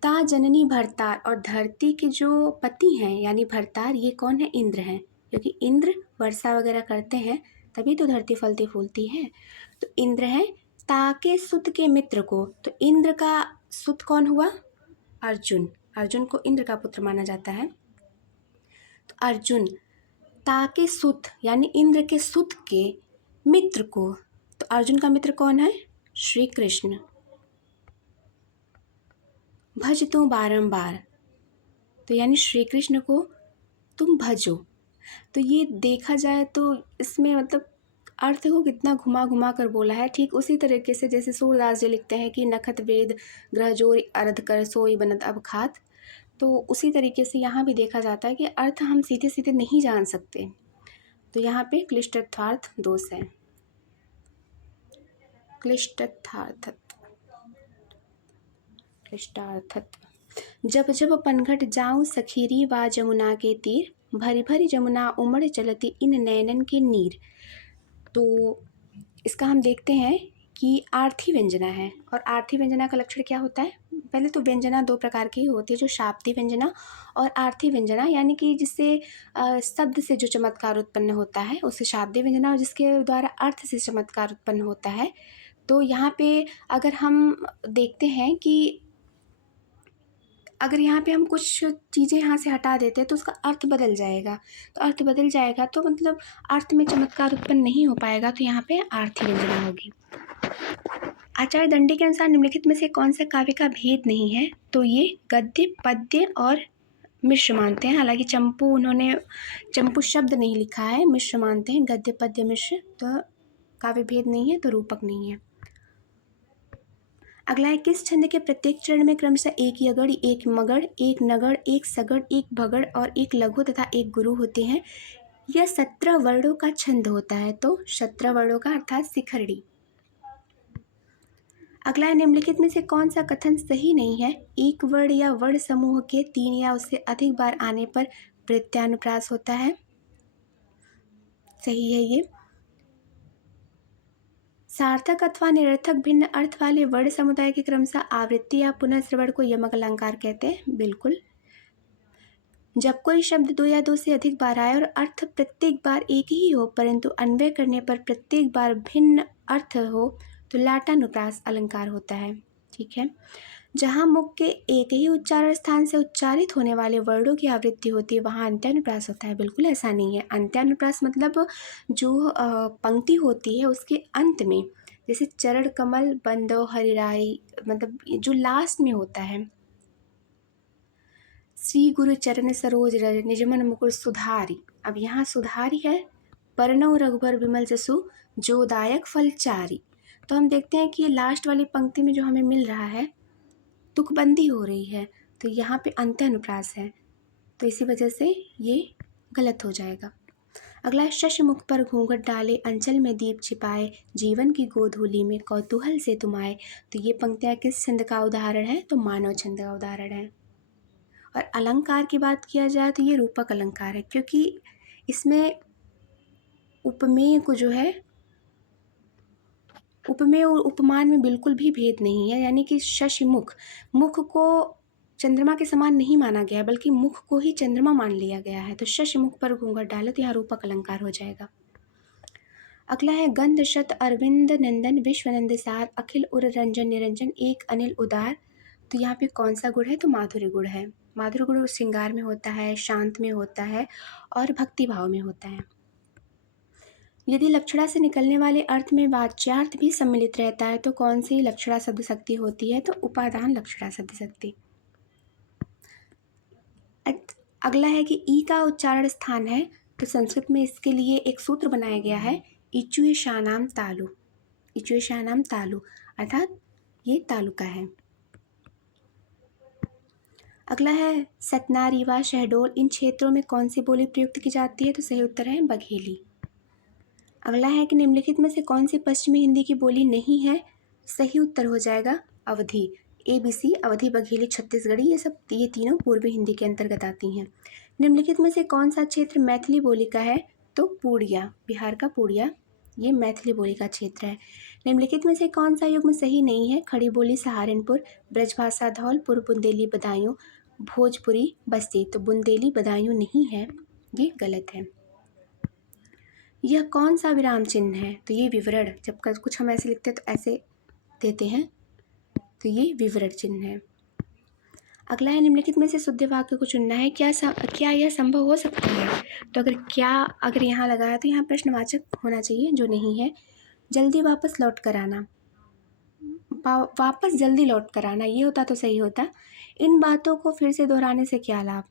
ता जननी भरतार, और धरती के जो पति हैं यानी भरतार, ये कौन है? इंद्र हैं, क्योंकि इंद्र वर्षा वगैरह करते हैं तभी तो धरती फलती फूलती है, तो इंद्र हैं। ताके सुत के मित्र को, तो इंद्र का सुत कौन हुआ? अर्जुन, अर्जुन को इंद्र का पुत्र माना जाता है, तो अर्जुन। ताके सुत यानी इंद्र के सुत के मित्र को, तो अर्जुन का मित्र कौन है? श्री कृष्ण। भज तू बारंबार, तो यानी श्री कृष्ण को तुम भजो। तो ये देखा जाए तो इसमें मतलब अर्थ को कितना घुमा घुमा कर बोला है। ठीक उसी तरीके से जैसे सूरदास जी लिखते हैं कि नखत वेद ग्रह जोर अर्ध कर सोई बनत अब खात, तो उसी तरीके से यहाँ भी देखा जाता है कि अर्थ हम सीधे सीधे नहीं जान सकते, तो यहाँ पे क्लिष्टर्थार्थ दोष है। क्लिष्टार्थत्व। जब जब पनघट जाऊं सखीरी वा जमुना के तीर, भरी भरी जमुना उमड़ चलती इन नैनन के नीर। तो इसका हम देखते हैं कि आर्थी व्यंजना है, और आर्थी व्यंजना का लक्षण क्या होता है? पहले तो व्यंजना दो प्रकार की होती है, जो शाब्दी व्यंजना और आर्थी व्यंजना, यानी कि जिससे शब्द से जो चमत्कार उत्पन्न होता है उसे शाब्दी व्यंजना, और जिसके द्वारा अर्थ से चमत्कार उत्पन्न होता है। तो यहाँ पे अगर हम देखते हैं कि अगर यहाँ पे हम कुछ चीज़ें यहाँ से हटा देते हैं तो उसका अर्थ बदल जाएगा, तो अर्थ बदल जाएगा तो मतलब अर्थ में चमत्कार उत्पन्न नहीं हो पाएगा, तो यहाँ पे आर्थी व्यंजना होगी। आचार्य दंडी के अनुसार निम्नलिखित में से कौन सा काव्य का भेद नहीं है? तो ये गद्य, पद्य और मिश्र मानते हैं। हालांकि उन्होंने चंपू शब्द नहीं लिखा है, मिश्र मानते हैं, गद्य पद्य मिश्र, तो काव्य भेद नहीं है तो रूपक नहीं है। अगला है किस छंद के प्रत्येक चरण में क्रमशः एक यगड़, एक मगड़, एक नगड़, एक सगड़, एक भगड़ और एक लघु तथा एक गुरु होते हैं? यह 17 वर्णों का छंद होता है, तो 17 वर्णों का अर्थात शिखरड़ी। अगला है निम्नलिखित में से कौन सा कथन सही नहीं है? एक वर्ण या वर्ण समूह के 3 या उससे अधिक बार आने पर प्रत्यानुप्रास होता है। सही है ये। सार्थक अथवा निरर्थक भिन्न अर्थ वाले वर्ण समुदाय के क्रमशः आवृत्ति या पुनःश्रवण को यमक अलंकार कहते हैं। बिल्कुल। जब कोई शब्द 2 या 2 से अधिक बार आए और अर्थ प्रत्येक बार एक ही हो परंतु अन्वय करने पर प्रत्येक बार भिन्न अर्थ हो तो लाटानुप्रास अलंकार होता है। ठीक है। जहाँ मुख के एक ही उच्चारण स्थान से उच्चारित होने वाले वर्णों की आवृत्ति होती है वहाँ अंत्यानुप्रास होता है। बिल्कुल ऐसा नहीं है। अंत्यानुप्रास मतलब जो पंक्ति होती है उसके अंत में, जैसे चरण कमल बंदो हरिराई, मतलब जो लास्ट में होता है, श्री गुरु चरण सरोज रज निजमन मुकुर सुधारी। अब यहाँ सुधारी है, परनव रघुबर विमल जसु जोदायक फलचारी। तो हम देखते हैं कि ये लास्ट वाली पंक्ति में जो हमें मिल रहा है तुकबंदी हो रही है, तो यहाँ पे अंत्यानुप्रास है, तो इसी वजह से ये गलत हो जाएगा। अगला है शश मुख पर घूंघट डाले अंचल में दीप छिपाए जीवन की गोधूली में कौतूहल से तुम आए। तो ये पंक्तियाँ किस छंद का उदाहरण है? तो मानव छंद का उदाहरण है। और अलंकार की बात किया जाए तो ये रूपक अलंकार है, क्योंकि इसमें उपमेय को जो है, उपमेय और उपमान में बिल्कुल भी भेद नहीं है। यानी कि शश मुख, मुख को चंद्रमा के समान नहीं माना गया बल्कि मुख को ही चंद्रमा मान लिया गया है। तो शश मुख पर घूंघट डाले तो यहाँ रूपक अलंकार हो जाएगा। अगला है गंध शत अरविंद नंदन विश्वनंद सार अखिल उर रंजन निरंजन एक अनिल उदार। तो यहाँ पे कौन सा गुण है? तो माधुर्य गुण है। माधुर्य गुण श्रृंगार में होता है, शांत में होता है और भक्ति भाव में होता है। यदि लक्षणा से निकलने वाले अर्थ में वाच्यार्थ भी सम्मिलित रहता है तो कौन सी लक्षणा शब्द शक्ति होती है? तो उपादान लक्षणा शब्द शक्ति। अगला है कि ई का उच्चारण स्थान है, तो संस्कृत में इसके लिए एक सूत्र बनाया गया है, इचुए शानाम तालु। इचुए शानाम तालु अर्थात ये तालुका है। अगला है सतना रीवा शहडोल इन क्षेत्रों में कौन सी बोली प्रयुक्त की जाती है? तो सही उत्तर है बघेली। अगला है कि निम्नलिखित में से कौन सी पश्चिमी हिंदी की बोली नहीं है? सही उत्तर हो जाएगा अवधी। ABC अवधी बघेली छत्तीसगढ़ी ये तीनों पूर्वी हिंदी के अंतर्गत आती हैं। निम्नलिखित में से कौन सा क्षेत्र मैथिली बोली का है? तो पूर्णिया, बिहार का पूर्णिया ये मैथिली बोली का क्षेत्र है। निम्नलिखित में से कौन सा युग्म सही नहीं है? खड़ी बोली सहारनपुर, ब्रजभाषा धौलपुर, बुंदेली बदायूं, भोजपुरी बस्ती। तो बुंदेली बदायूं नहीं है, ये गलत है। यह कौन सा विराम चिन्ह है? तो ये विवरण, जब कुछ हम ऐसे लिखते हैं तो ऐसे देते हैं, तो ये विवरण चिन्ह है। अगला है निम्नलिखित में से शुद्ध वाक्य को चुनना है। क्या यह संभव हो सकता है? तो अगर यहाँ लगा है तो यहाँ प्रश्नवाचक होना चाहिए, जो नहीं है। जल्दी वापस लौट कर आना, वापस जल्दी लौट कर आना ये होता तो सही होता। इन बातों को फिर से दोहराने से क्या लाभ?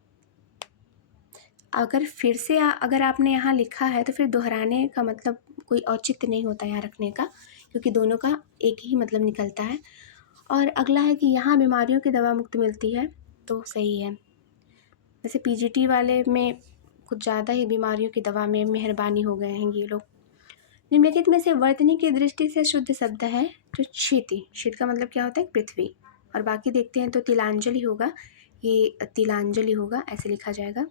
अगर आपने यहाँ लिखा है तो फिर दोहराने का मतलब कोई औचित्य नहीं होता यहाँ रखने का, क्योंकि दोनों का एक ही मतलब निकलता है। और अगला है कि यहाँ बीमारियों की दवा मुफ्त मिलती है, तो सही है। वैसे PGT वाले में कुछ ज़्यादा ही बीमारियों की दवा में मेहरबानी हो गए हैं ये लोग। निम्नलिखित में से वर्तनी की दृष्टि से शुद्ध शब्द है तो क्षिति। क्षित का मतलब क्या होता है? पृथ्वी। और बाकी देखते हैं तो तिलांजलि होगा, ये तिलांजलि होगा, ऐसे लिखा जाएगा,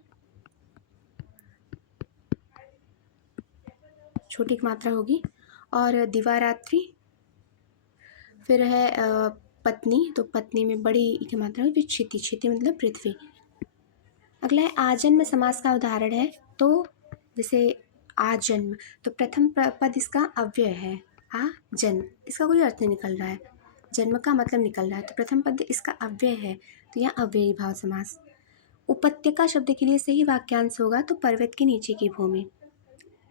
छोटी मात्रा होगी। और दिवारात्रि, फिर है पत्नी, तो पत्नी में बड़ी की मात्रा होगी, फिर क्षिति, क्षिति मतलब पृथ्वी। अगला है आजन्म समास का उदाहरण है, तो जैसे आजन्म, तो प्रथम पद इसका अव्यय है, जन्म, इसका कोई अर्थ नहीं निकल रहा है, जन्म का मतलब निकल रहा है, तो प्रथम पद इसका अव्यय है, तो यहाँ अव्ययी भाव समास। उपत्यका शब्द के लिए सही वाक्यांश होगा तो पर्वत के नीचे की भूमि,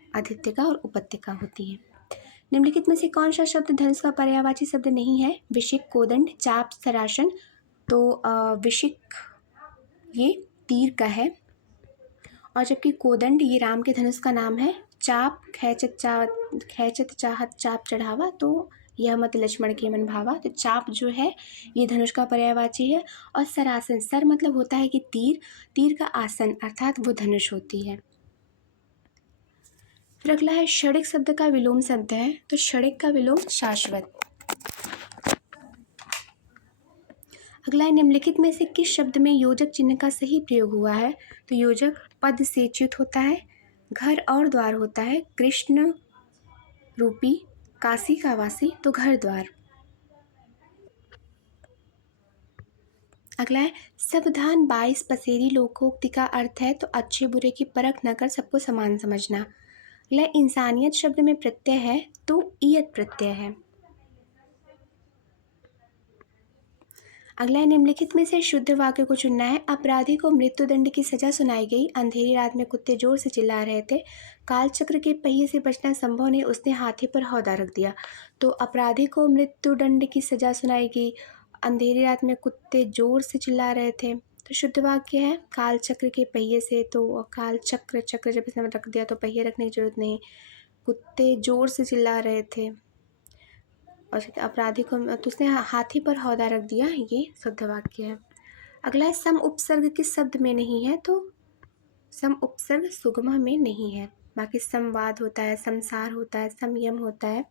आदित्यका और उपत्यका होती है। निम्नलिखित में से कौन सा शब्द धनुष का पर्यायवाची शब्द नहीं है? विशिक, कोदंड, चाप, सरासन। तो विशिक ये तीर का है, और जबकि कोदंड ये राम के धनुष का नाम है। चाप खैचत चाहत चाप चढ़ावा, तो यह मत लक्ष्मण के मन भावा। तो चाप जो है ये धनुष का पर्यायवाची है। और सरासन, सर मतलब होता है कि तीर, तीर का आसन अर्थात वो धनुष होती है। फिर अगला है क्षणिक शब्द का विलोम शब्द है, तो क्षणिक का विलोम शाश्वत। अगला है निम्नलिखित में से किस शब्द में योजक चिन्ह का सही प्रयोग हुआ है? तो योजक पद से च्युत होता है, घर और द्वार होता है, कृष्ण रूपी, काशी का वासी, तो घर द्वार। अगला है सावधान 22 पसेरी लोकोक्ति का अर्थ है तो अच्छे बुरे की परख न कर सबको समान समझना। अगला इंसानियत शब्द में प्रत्यय है तो ईयत प्रत्यय है। अगला है, निम्नलिखित में से शुद्ध वाक्य को चुनना है। अपराधी को मृत्युदंड की सजा सुनाई गई। अंधेरी रात में कुत्ते जोर से चिल्ला रहे थे। कालचक्र के पहिए से बचना संभव नहीं, उसने हाथी पर हौदा रख दिया। तो अपराधी को मृत्युदंड की सजा सुनाई गई, अंधेरी रात में कुत्ते जोर से चिल्ला रहे थे। तो शुद्ध वाक्य है कालचक्र के पहिए से, तो कालचक्र चक्र जब इसने रख दिया तो पहिए रखने की जरूरत नहीं। कुत्ते जोर से चिल्ला रहे थे और अपराधी को तो उसने हाथी पर हौदा रख दिया, ये शुद्ध वाक्य है। अगला है, सम उपसर्ग किस शब्द में नहीं है? तो सम उपसर्ग सुगम में नहीं है। बाकी संवाद होता है, संसार होता है, संयम होता है,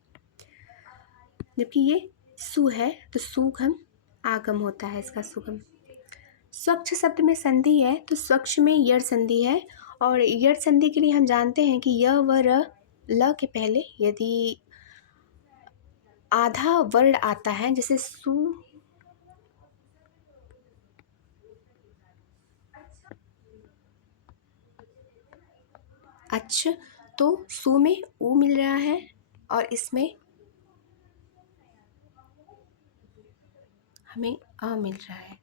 जबकि ये सु है तो सुगम आगम होता है इसका सुगम। स्वच्छ शब्द में संधि है, तो स्वच्छ में यड़ संधि है, और यड़ संधि के लिए हम जानते हैं कि य व र ल के पहले यदि आधा वर्ण आता है, जैसे सु, अच्छ, तो सु में उ मिल रहा है और इसमें हमें अ मिल रहा है,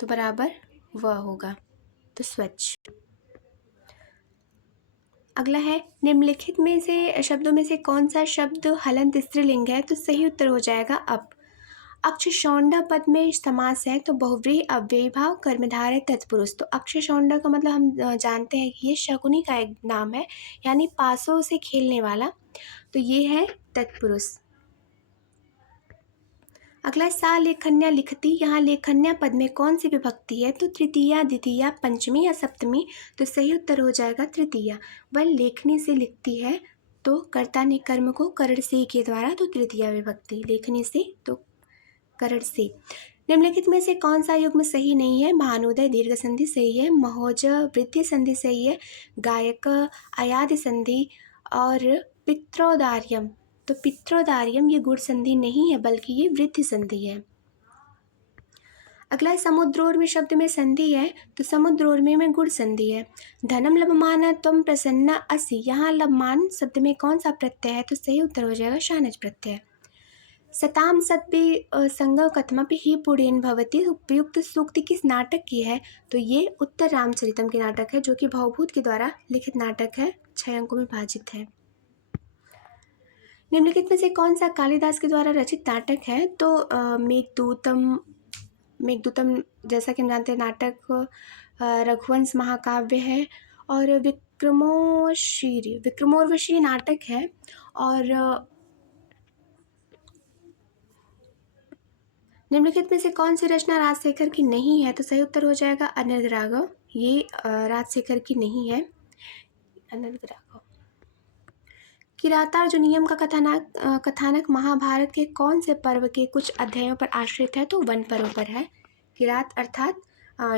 तो बराबर व होगा, तो स्वच्छ। अगला है, निम्नलिखित में से शब्दों में से कौन सा शब्द हलंत स्त्रीलिंग है? तो सही उत्तर हो जाएगा अप। अक्षशौंडा पद में समास है, तो बहुव्रीहि अव्ययी भाव कर्मधारय तत्पुरुष। तो अक्षशौंडा का मतलब हम जानते हैं कि ये शकुनी का एक नाम है, यानी पासों से खेलने वाला, तो ये है तत्पुरुष। अगला है, सा लेखन्या लिखती, यहाँ लेखन्या पद में कौन सी विभक्ति है? तो तृतीया, द्वितीया, पंचमी या सप्तमी। तो सही उत्तर हो जाएगा तृतीया। वह लेखनी से लिखती है, तो कर्ता ने कर्म को करण से के द्वारा, तो तृतीया विभक्ति। लेखनी से तो करण से। निम्नलिखित में से कौन सा युग्म सही नहीं है? भानुदय दीर्घ संधि सही है, महोज वृद्धि संधि सही है, गायक अयादि संधि, और पित्रोदार्यम, तो पित्रोदार्यम ये गुण संधि नहीं है बल्कि ये वृद्धि संधि है। अगला है, समुद्रोर्मी शब्द में संधि है, तो समुद्रोर्मी में गुण संधि है। धनम लभमाना त्वं प्रसन्ना असि, यहाँ लभमान शब्द में कौन सा प्रत्यय है? तो सही उत्तर हो जाएगा शानच प्रत्यय। सताम सत्पि संगम कथमपि ही पुण्येन भवति, उपयुक्त सूक्ति किस नाटक की है? तो ये उत्तर रामचरितम की नाटक है, जो कि भवभूत के द्वारा लिखित नाटक है, 6 अंकों में विभाजित है। निम्नलिखित में से कौन सा कालिदास के द्वारा रचित नाटक है? तो मेघदूतम जैसा कि हम जानते हैं नाटक रघुवंश महाकाव्य है, और विक्रमोर्वशीय नाटक है, और निम्नलिखित में से कौन सी रचना राजशेखर की नहीं है? तो सही उत्तर हो जाएगा अनर्घ राघव, ये राजशेखर की नहीं है, अनर्घ राघव। किरातार्जुनीयम का कथानक महाभारत के कौन से पर्व के कुछ अध्यायों पर आश्रित है? तो वन पर्व पर है। किरात अर्थात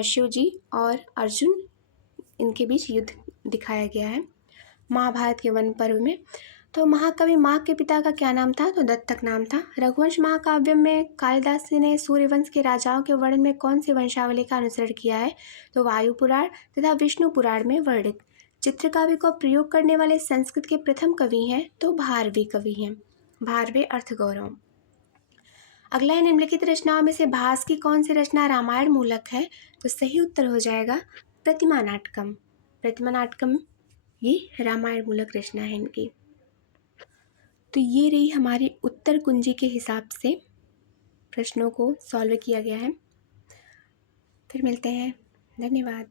शिव जी और अर्जुन, इनके बीच युद्ध दिखाया गया है महाभारत के वन पर्व में। तो महाकवि माघ के पिता का क्या नाम था? तो दत्तक नाम था। रघुवंश महाकाव्य में कालिदास ने सूर्यवंश के राजाओं के वर्णन में कौन सी वंशावली का अनुसरण किया है? तो वायु पुराण तथा विष्णु पुराण में वर्णित। चित्रकाव्य को प्रयोग करने वाले संस्कृत के प्रथम कवि हैं? तो भारवी कवि हैं, भारवे अर्थगौरव। अगला है, निम्नलिखित रचनाओं में से भास की कौन सी रचना रामायण मूलक है? तो सही उत्तर हो जाएगा प्रतिमा नाटकम। प्रतिमा नाटकम ये रामायण मूलक रचना है इनकी। तो ये रही हमारी उत्तर कुंजी के हिसाब से प्रश्नों को सॉल्व किया गया है। फिर मिलते हैं, धन्यवाद।